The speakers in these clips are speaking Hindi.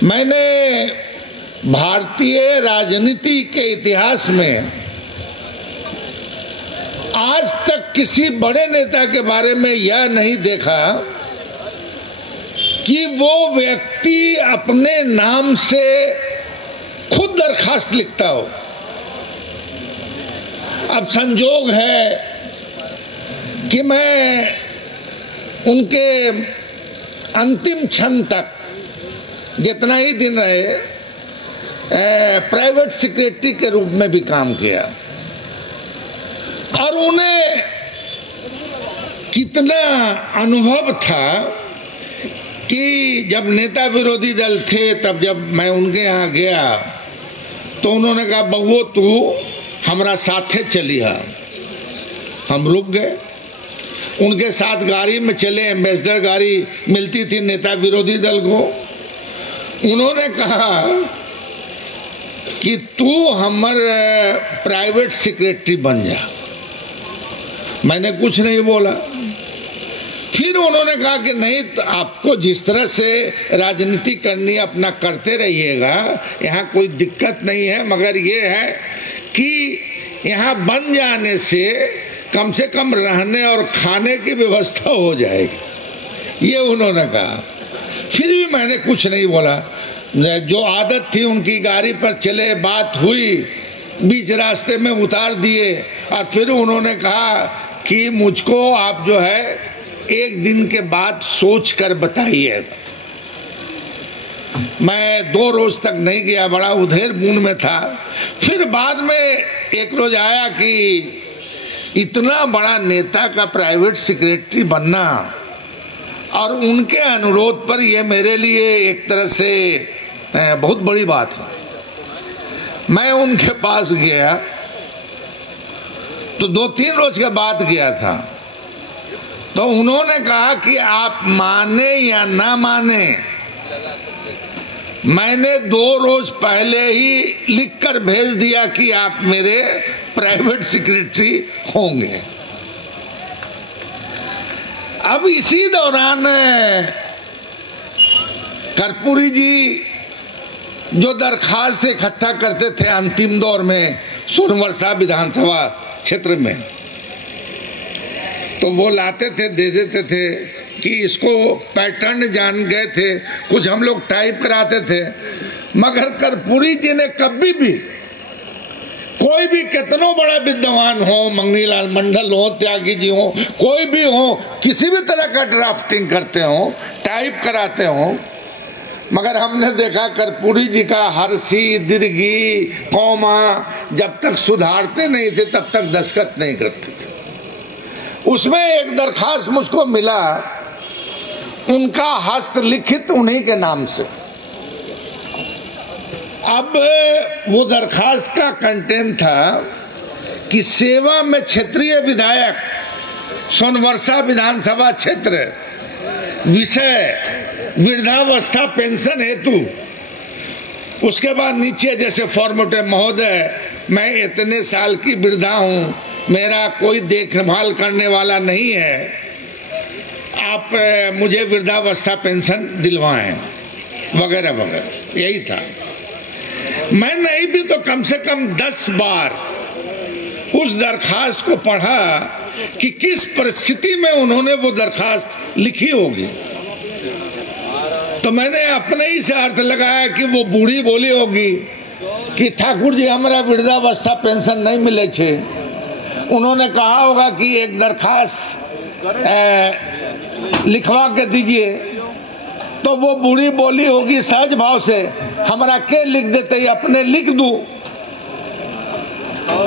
मैंने भारतीय राजनीति के इतिहास में आज तक किसी बड़े नेता के बारे में यह नहीं देखा कि वो व्यक्ति अपने नाम से खुद दरखास्त लिखता हो। अब संजोग है कि मैं उनके अंतिम क्षण तक जितना ही दिन रहे प्राइवेट सेक्रेटरी के रूप में भी काम किया और उन्हें कितना अनुभव था कि जब नेता विरोधी दल थे तब जब मैं उनके यहाँ गया तो उन्होंने कहा बहुओ तू हमारा साथे चली है। हम रुक गए, उनके साथ गाड़ी में चले। एम्बेसडर गाड़ी मिलती थी नेता विरोधी दल को। उन्होंने कहा कि तू हमारे प्राइवेट सेक्रेटरी बन जा। मैंने कुछ नहीं बोला। फिर उन्होंने कहा कि नहीं, तो आपको जिस तरह से राजनीति करनी है अपना करते रहिएगा, यहाँ कोई दिक्कत नहीं है, मगर ये है कि यहाँ बन जाने से कम रहने और खाने की व्यवस्था हो जाएगी, ये उन्होंने कहा। फिर भी मैंने कुछ नहीं बोला। जो आदत थी उनकी, गाड़ी पर चले, बात हुई, बीच रास्ते में उतार दिए और फिर उन्होंने कहा कि मुझको आप जो है एक दिन के बाद सोच कर बताइए। मैं 2 रोज तक नहीं गया, बड़ा उधेर मूड में था। फिर बाद में एक रोज आया कि इतना बड़ा नेता का प्राइवेट सेक्रेटरी बनना और उनके अनुरोध पर यह मेरे लिए एक तरह से बहुत बड़ी बात है। मैं उनके पास गया तो 2-3 रोज के बाद गया था। तो उन्होंने कहा कि आप माने या ना माने, मैंने 2 रोज पहले ही लिखकर भेज दिया कि आप मेरे प्राइवेट सेक्रेटरी होंगे। अब इसी दौरान कर्पूरी जी जो दरखास्त इकट्ठा करते थे अंतिम दौर में सोनवर्षा विधानसभा क्षेत्र में, तो वो लाते थे, दे देते थे कि इसको पैटर्न जान गए थे, कुछ हम लोग टाइप कराते थे। मगर कर्पूरी जी ने कभी भी, कोई भी कितनो बड़ा विद्वान हो, मंगनीलाल मंडल हो, त्यागी जी हो, कोई भी हो, किसी भी तरह का ड्राफ्टिंग करते हो, टाइप कराते हो, मगर हमने देखा कर्पूरी जी का हर्षी, दीर्घी, कौमा जब तक सुधारते नहीं थे तब तक दस्तखत नहीं करते थे। उसमें एक दरखास्त मुझको मिला, उनका हस्तलिखित उन्हीं के नाम से। अब वो दरखास्त का कंटेंट था कि सेवा में क्षेत्रीय विधायक सोनवर्षा विधानसभा क्षेत्र, विषय वृद्धावस्था पेंशन हेतु। उसके बाद नीचे जैसे फॉर्मेट है, महोदय मैं इतने साल की वृद्धा हूं, मेरा कोई देखभाल करने वाला नहीं है, आप मुझे वृद्धावस्था पेंशन दिलवाएं, वगैरह वगैरह। यही था। मैं नहीं भी तो कम से कम 10 बार उस दरखास्त को पढ़ा कि किस परिस्थिति में उन्होंने वो दरखास्त लिखी होगी। तो मैंने अपने ही से अर्थ लगाया कि वो बूढ़ी बोली होगी कि ठाकुर जी हमारा वृद्धावस्था पेंशन नहीं मिले छे। उन्होंने कहा होगा कि एक दरखास्त लिखवा के दीजिए, तो वो बूढ़ी बोली होगी सहज भाव से, हमारा के लिख देते, अपने लिख दूं।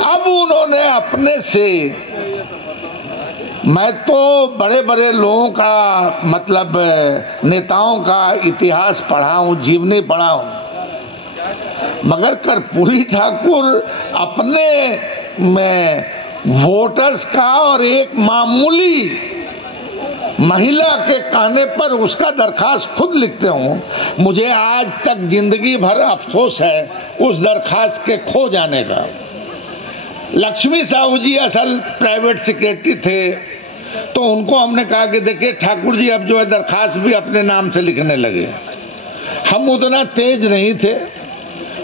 अब उन्होंने अपने से, मैं तो बड़े बड़े लोगों का मतलब नेताओं का इतिहास पढ़ा हूं, जीवनी पढ़ा हूं, मगर कर्पूरी ठाकुर अपने में वोटर्स का और एक मामूली महिला के कहने पर उसका दरखास्त खुद लिखते हूं। मुझे आज तक जिंदगी भर अफसोस है उस दरखास्त के खो जाने का। लक्ष्मी साहू जी असल प्राइवेट सेक्रेटरी थे, तो उनको हमने कहा कि देखिए ठाकुर जी अब जो है दरखास्त भी अपने नाम से लिखने लगे। हम उतना तेज नहीं थे,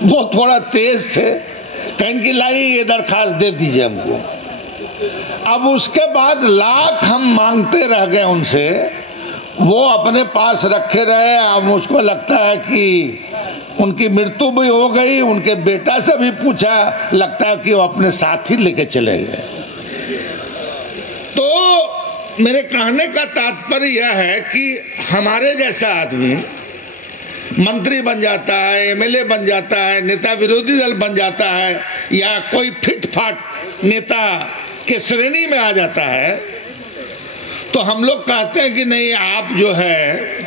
वो थोड़ा तेज थे। कहीं की लाई ये दरखास्त दे दीजिए हमको। अब उसके बाद लाख हम मांगते रह गए उनसे, वो अपने पास रखे रहे। अब मुझको लगता है कि उनकी मृत्यु भी हो गई। उनके बेटा से भी पूछा, लगता है कि वो अपने साथ ही लेके चले गए। तो मेरे कहने का तात्पर्य यह है कि हमारे जैसा आदमी मंत्री बन जाता है, एमएलए बन जाता है, नेता विरोधी दल बन जाता है, या कोई फिट फाट नेता के श्रेणी में आ जाता है, तो हम लोग कहते हैं कि नहीं आप जो है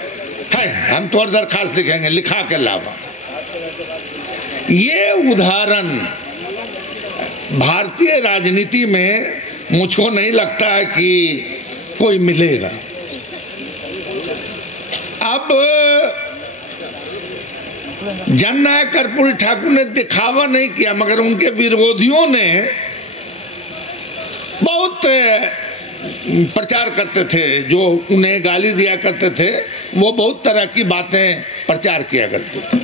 हम तो दरखास्त लिखेंगे, लिखा के लावा। ये उदाहरण भारतीय राजनीति में मुझको नहीं लगता है कि कोई मिलेगा। अब जननायक कर्पूरी ठाकुर ने दिखावा नहीं किया, मगर उनके विरोधियों ने बहुत प्रचार करते थे। जो उन्हें गाली दिया करते थे, वो बहुत तरह की बातें प्रचार किया करते थे।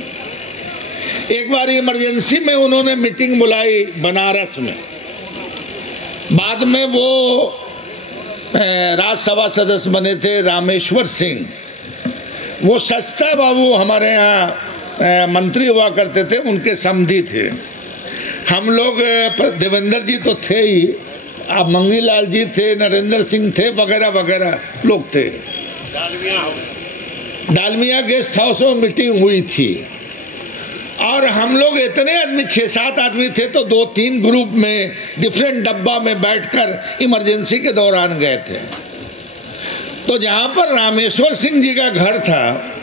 एक बार इमरजेंसी में उन्होंने मीटिंग बुलाई बनारस में। बाद में वो राज्यसभा सदस्य बने थे रामेश्वर सिंह। वो सस्ता बाबू हमारे यहाँ मंत्री हुआ करते थे, उनके समधी थे। हम लोग, देवेंद्र जी तो थे ही, अब मंगीलाल जी थे, नरेंद्र सिंह थे, वगैरह वगैरह लोग थे। डालमिया गेस्ट हाउस में मीटिंग हुई थी और हम लोग इतने आदमी 6-7 आदमी थे, तो 2-3 ग्रुप में डिफरेंट डब्बा में बैठकर इमरजेंसी के दौरान गए थे। तो जहां पर रामेश्वर सिंह जी का घर था,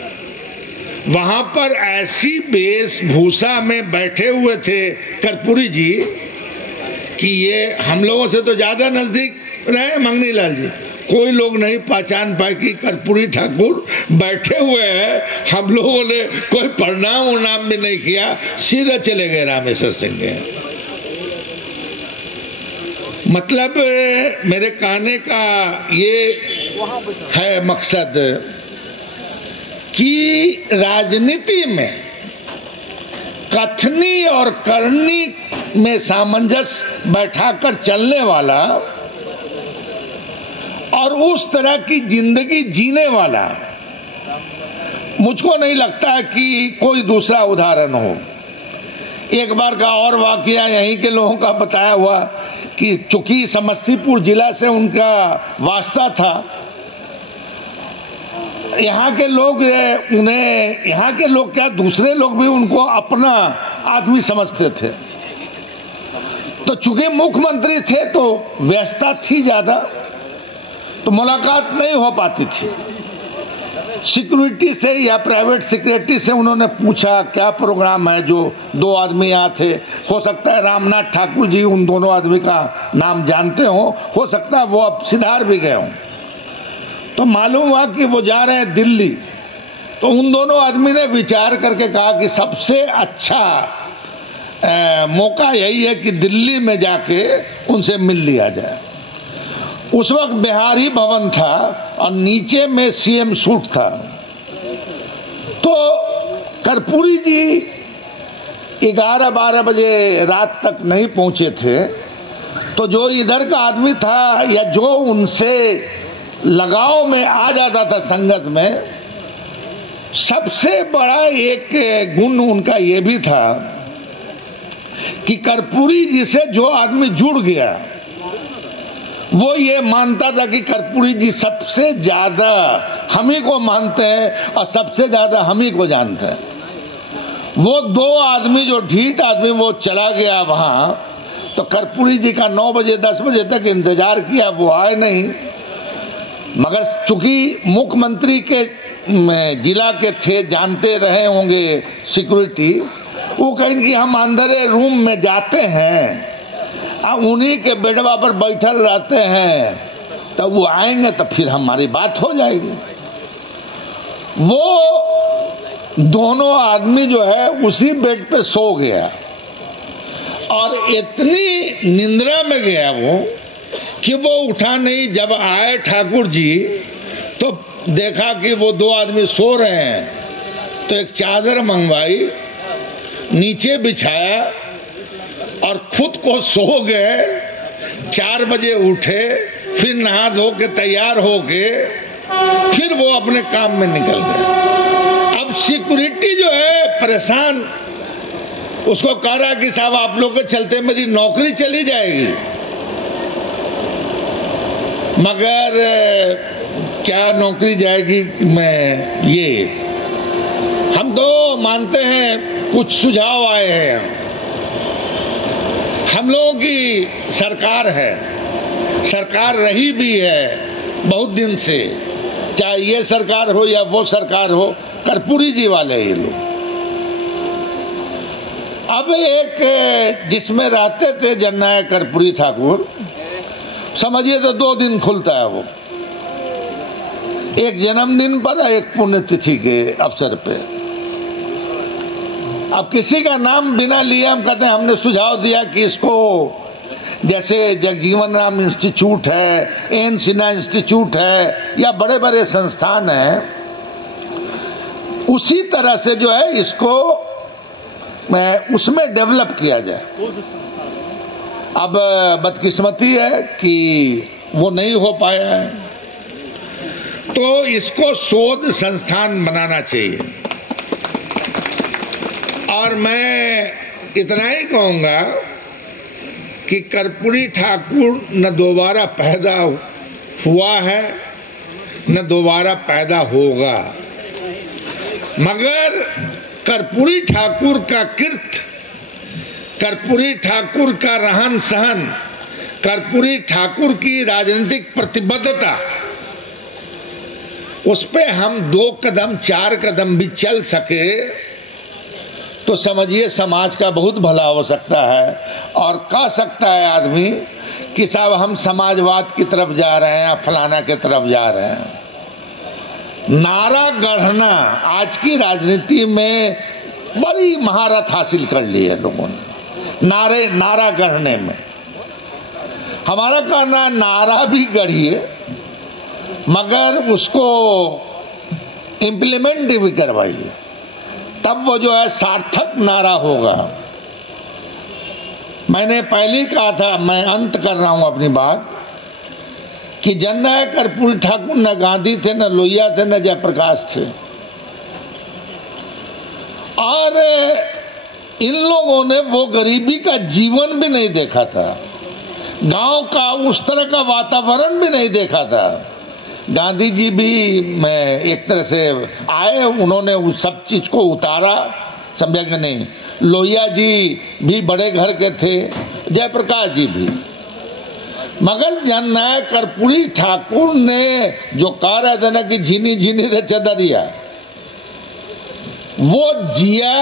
वहां पर ऐसी वेशभूषा में बैठे हुए थे कर्पूरी जी कि ये हम लोगों से तो ज्यादा नजदीक रहे मंगनीलाल जी। कोई लोग नहीं पहचान पाए कि कर्पूरी ठाकुर बैठे हुए हैं। हम लोगों ने कोई प्रणाम उनाम भी नहीं किया, सीधा चले गए रामेश्वर सिंह के। मतलब मेरे कहने का ये है मकसद कि राजनीति में कथनी और करनी में सामंजस्य बैठाकर चलने वाला और उस तरह की जिंदगी जीने वाला मुझको नहीं लगता है कि कोई दूसरा उदाहरण हो। एक बार का और वाकया यहीं के लोगों का बताया हुआ कि चूंकि समस्तीपुर जिला से उनका वास्ता था, यहाँ के लोग उन्हें, यहाँ के लोग क्या दूसरे लोग भी उनको अपना आदमी समझते थे। तो चूंकि मुख्यमंत्री थे तो व्यस्तता थी ज्यादा, तो मुलाकात नहीं हो पाती थी। सिक्योरिटी से या प्राइवेट सेक्रेटरी से उन्होंने पूछा क्या प्रोग्राम है, जो 2 आदमी यहाँ थे। हो सकता है रामनाथ ठाकुर जी उन दोनों आदमी का नाम जानते हो सकता है वो अब सिधार भी गए हों। तो मालूम हुआ कि वो जा रहे हैं दिल्ली। तो उन दोनों आदमी ने विचार करके कहा कि सबसे अच्छा मौका यही है कि दिल्ली में जाके उनसे मिल लिया जाए। उस वक्त बिहारी भवन था और नीचे में सीएम सूट था। तो कर्पूरी जी 11-12 बजे रात तक नहीं पहुंचे थे। तो जो इधर का आदमी था या जो उनसे लगाव में आ जाता था संगत में, सबसे बड़ा एक गुण उनका ये भी था कि कर्पूरी जी से जो आदमी जुड़ गया वो ये मानता था कि कर्पूरी जी सबसे ज्यादा हम ही को मानते हैं और सबसे ज्यादा हम ही को जानते हैं। वो 2 आदमी जो ढीठ आदमी वो चला गया वहां, तो कर्पूरी जी का 9 बजे 10 बजे तक इंतजार किया, वो आए नहीं। मगर चूंकि मुख्यमंत्री के जिला के थे, जानते रहे होंगे सिक्योरिटी, वो कहें कि हम अंदर रूम में जाते हैं, उन्हीं के बेडवा पर बैठल रहते हैं, तब वो आएंगे तो फिर हमारी बात हो जाएगी। वो दोनों आदमी जो है उसी बेड पे सो गया और इतनी निंद्रा में गया वो कि वो उठा नहीं। जब आए ठाकुर जी तो देखा कि वो 2 आदमी सो रहे हैं। तो एक चादर मंगवाई, नीचे बिछाया और खुद को सो गए। 4 बजे उठे, फिर नहा धो के तैयार हो के फिर वो अपने काम में निकल गए। अब सिक्योरिटी जो है परेशान, उसको कह रहा कि साहब आप लोग के चलते मेरी नौकरी चली जाएगी। मगर क्या नौकरी जाएगी? मैं ये हम तो मानते हैं कुछ सुझाव आए हैं। हम लोगों की सरकार है, सरकार रही भी है बहुत दिन से, चाहे ये सरकार हो या वो सरकार हो, कर्पूरी जी वाले ये लोग। अब एक जिसमें रहते थे जननायक कर्पूरी ठाकुर, समझिए तो 2 दिन खुलता है वो, एक जन्मदिन पर और एक पुण्यतिथि के अवसर पे। अब किसी का नाम बिना लिए हम कहते हैं, हमने सुझाव दिया कि इसको, जैसे जगजीवन राम इंस्टीट्यूट है, एन सिन्हा इंस्टीट्यूट है, या बड़े बड़े संस्थान हैं, उसी तरह से जो है इसको उसमें डेवलप किया जाए। अब बदकिस्मती है कि वो नहीं हो पाया है, तो इसको शोध संस्थान बनाना चाहिए। और मैं इतना ही कहूंगा कि कर्पूरी ठाकुर न दोबारा पैदा हुआ है न दोबारा पैदा होगा, मगर कर्पूरी ठाकुर का कृत्य, कर्पूरी ठाकुर का रहन सहन, कर्पूरी ठाकुर की राजनीतिक प्रतिबद्धता, उस पे हम 2 कदम 4 कदम भी चल सके तो समझिए समाज का बहुत भला हो सकता है। और कह सकता है आदमी कि साहब हम समाजवाद की तरफ जा रहे हैं, फलाना की तरफ जा रहे हैं। नारा गढ़ना आज की राजनीति में बड़ी महारत हासिल कर ली है लोगों ने, नारा गढ़ने में। हमारा कहना, नारा भी गढ़िए मगर उसको इम्प्लीमेंट भी करवाइए, तब वो जो है सार्थक नारा होगा। मैंने पहले ही कहा था, मैं अंत कर रहा हूं अपनी बात, कि जननायक कर्पूरी ठाकुर न गांधी थे, न लोहिया थे, न जयप्रकाश थे। और इन लोगों ने वो गरीबी का जीवन भी नहीं देखा था, गांव का उस तरह का वातावरण भी नहीं देखा था। गांधी जी भी एक तरह से आए, उन्होंने उस सब चीज को उतारा, समझा कि नहीं। लोहिया जी भी बड़े घर के थे, जयप्रकाश जी भी। मगर जननायक कर्पूरी ठाकुर ने जो कह रहे थे ना कि झीनी झीनी रे चदरिया, वो जिया।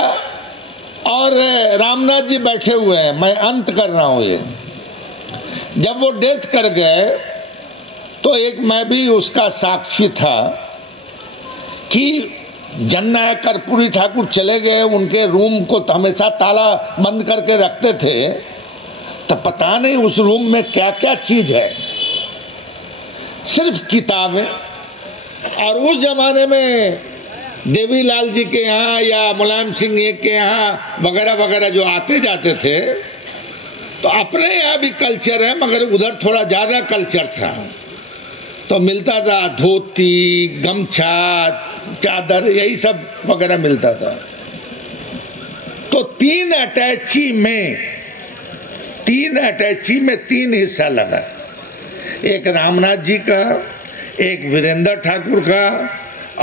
और रामनाथ जी बैठे हुए हैं, मैं अंत कर रहा हूं ये। जब वो डेथ कर गए तो एक मैं भी उसका साक्षी था कि जननायक कर्पूरी ठाकुर चले गए, उनके रूम को हमेशा ताला बंद करके रखते थे, तो पता नहीं उस रूम में क्या क्या चीज है, सिर्फ किताबें। और उस जमाने में देवीलाल जी के यहाँ या मुलायम सिंह के यहाँ वगैरह वगैरह जो आते जाते थे, तो अपने यहाँ भी कल्चर है मगर उधर थोड़ा ज्यादा कल्चर था। तो मिलता था धोती, गमछा, चादर, यही सब वगैरह मिलता था। तो 3 अटैची में 3 हिस्सा लगा, एक रामनाथ जी का, एक वीरेंद्र ठाकुर का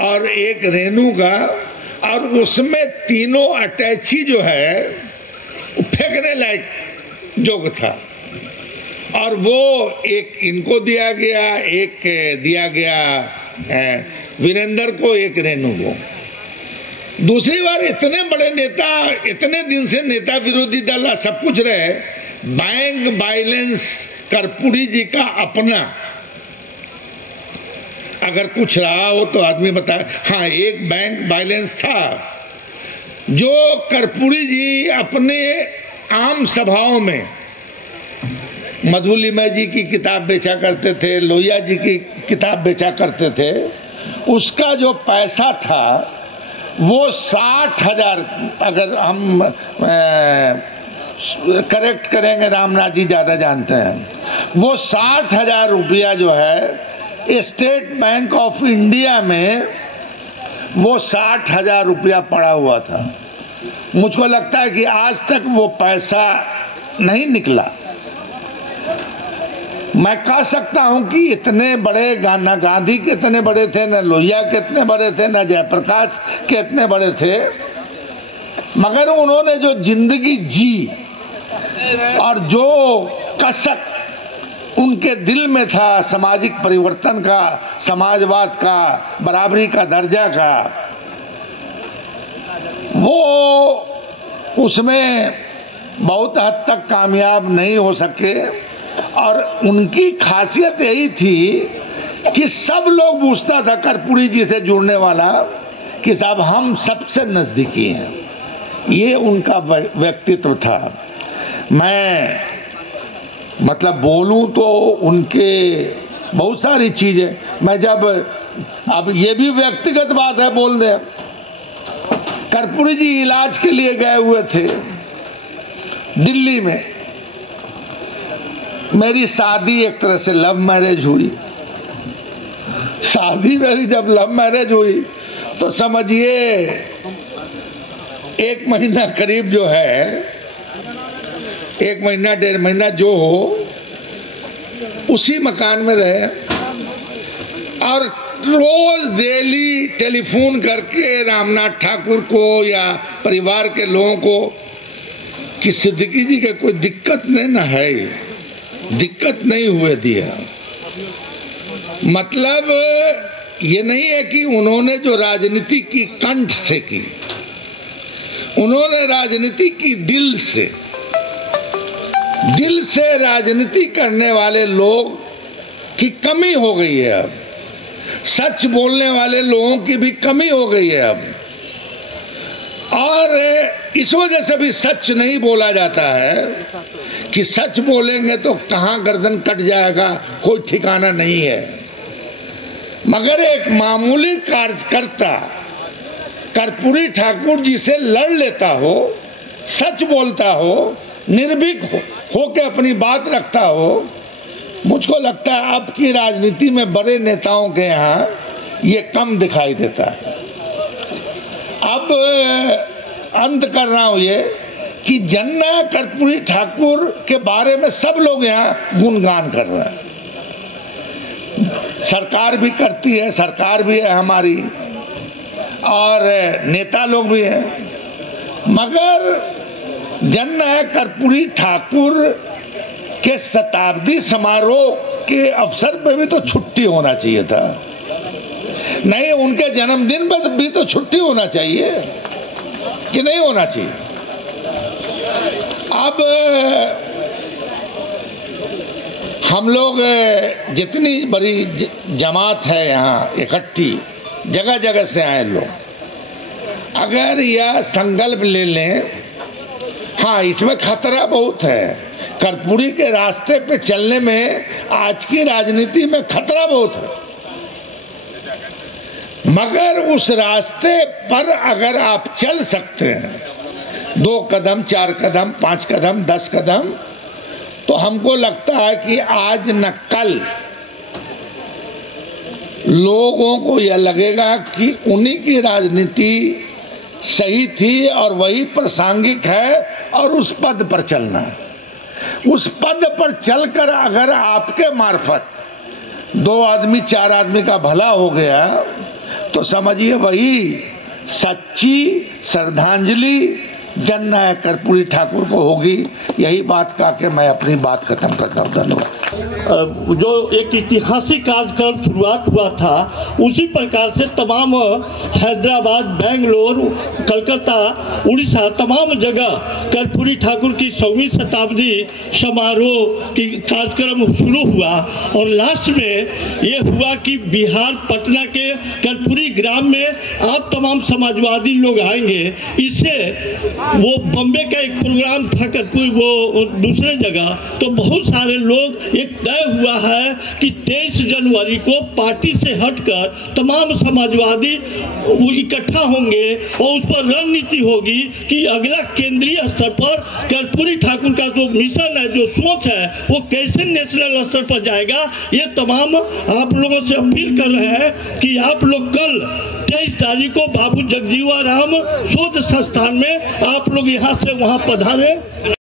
और एक रेणु का। और उसमें तीनों अटैची जो है फेंकने लायक जोग था। और वो एक इनको दिया गया, एक दिया गया वीरेंद्र को, एक रेणु को। दूसरी बार इतने बड़े नेता, इतने दिन से नेता विरोधी दल सब कुछ रहे, बैंक बैलेंस कर्पूरी जी का अपना अगर कुछ रहा हो तो आदमी बताए। हाँ, एक बैंक बैलेंस था जो कर्पूरी जी अपने आम सभाओं में मधुलिमय जी की किताब बेचा करते थे, लोहिया जी की किताब बेचा करते थे, उसका जो पैसा था वो 60,000, अगर हम करेक्ट करेंगे, रामनाथ जी ज्यादा जानते हैं, वो 60,000 रुपया जो है स्टेट बैंक ऑफ इंडिया में वो 60,000 रुपया पड़ा हुआ था। मुझको लगता है कि आज तक वो पैसा नहीं निकला। मैं कह सकता हूं कि इतने बड़े न गांधी कितने बड़े थे, न लोहिया कितने बड़े थे, न जयप्रकाश कितने बड़े थे, मगर उन्होंने जो जिंदगी जी और जो कसक उनके दिल में था सामाजिक परिवर्तन का, समाजवाद का, बराबरी का दर्जा का, वो उसमें बहुत हद तक कामयाब नहीं हो सके। और उनकी खासियत यही थी कि सब लोग पूछता था कर्पूरी जी से जुड़ने वाला कि साहब हम सबसे नजदीकी हैं। ये उनका व्यक्तित्व था। मैं मतलब बोलूं तो उनके बहुत सारी चीजें, मैं जब, अब ये भी व्यक्तिगत बात है बोल दे, कर्पूरी जी इलाज के लिए गए हुए थे दिल्ली में। मेरी शादी एक तरह से लव मैरिज हुई। शादी मेरी जब लव मैरिज हुई तो समझिए 1 महीना करीब जो है, 1 महीना 1.5 महीना जो हो, उसी मकान में रहे और रोज डेली टेलीफोन करके रामनाथ ठाकुर को या परिवार के लोगों को कि सिद्दीकी जी के कोई दिक्कत नहीं ना है, दिक्कत नहीं हुए दिया। मतलब ये नहीं है कि उन्होंने जो राजनीति की कंठ से की, उन्होंने राजनीति की दिल से राजनीति करने वाले लोग की कमी हो गई है। अब सच बोलने वाले लोगों की भी कमी हो गई है अब, और इस वजह से भी सच नहीं बोला जाता है कि सच बोलेंगे तो कहां गर्दन कट जाएगा कोई ठिकाना नहीं है। मगर एक मामूली कार्यकर्ता कर्पूरी ठाकुर जी से लड़ लेता हो, सच बोलता हो, निर्भीक हो के अपनी बात रखता हो, मुझको लगता है अब की राजनीति में बड़े नेताओं के यहाँ ये कम दिखाई देता है। अब अंत कर रहा हूं ये कि जन्ना कर्पूरी ठाकुर के बारे में सब लोग यहाँ गुणगान कर रहे हैं। सरकार भी करती है, सरकार भी है हमारी, और नेता लोग भी हैं, मगर जन्ना कर्पूरी ठाकुर के शताब्दी समारोह के अवसर पे भी तो छुट्टी होना चाहिए था। नहीं, उनके जन्मदिन पर भी तो छुट्टी होना चाहिए कि नहीं होना चाहिए। अब हम लोग जितनी बड़ी जमात है यहाँ इकट्ठी, जगह जगह से आए लोग, अगर यह संकल्प ले लें, हाँ इसमें खतरा बहुत है, कर्पूरी के रास्ते पे चलने में आज की राजनीति में खतरा बहुत है, मगर उस रास्ते पर अगर आप चल सकते हैं 2 कदम 4 कदम 5 कदम 10 कदम, तो हमको लगता है कि आज न कल लोगों को यह लगेगा कि उन्हीं की राजनीति सही थी और वही प्रासंगिक है और उस पद पर चलना है। उस पद पर चलकर अगर आपके मार्फत 2 आदमी 4 आदमी का भला हो गया तो समझिए वही सच्ची श्रद्धांजलि जन्ना कर्पूरी ठाकुर को होगी। यही बात कह के मैं अपनी बात खत्म करता हूँ। धन्यवाद। जो एक ऐतिहासिक कार्यक्रम शुरुआत हुआ था, उसी प्रकार से तमाम हैदराबाद, बेंगलोर, कलकत्ता, उड़ीसा, तमाम जगह कर्पूरी ठाकुर की 100वीं शताब्दी समारोह की कार्यक्रम शुरू हुआ और लास्ट में ये हुआ कि बिहार पटना के कर्पूरी ग्राम में आप तमाम समाजवादी लोग आएंगे। इससे वो बम्बे का एक प्रोग्राम था कर्पूरी, वो दूसरे जगह, तो बहुत सारे लोग एक तय हुआ है कि 23 जनवरी को पार्टी से हटकर तमाम समाजवादी इकट्ठा होंगे और उस पर रणनीति होगी कि अगला केंद्रीय स्तर पर कर्पूरी ठाकुर का जो मिशन है, जो सोच है, वो कैसे नेशनल स्तर पर जाएगा। ये तमाम आप लोगों से अपील कर रहे हैं कि आप लोग कल 23 तारीख को बाबू जगजीवन राम शोध संस्थान में आप लोग यहाँ से वहाँ पधारें।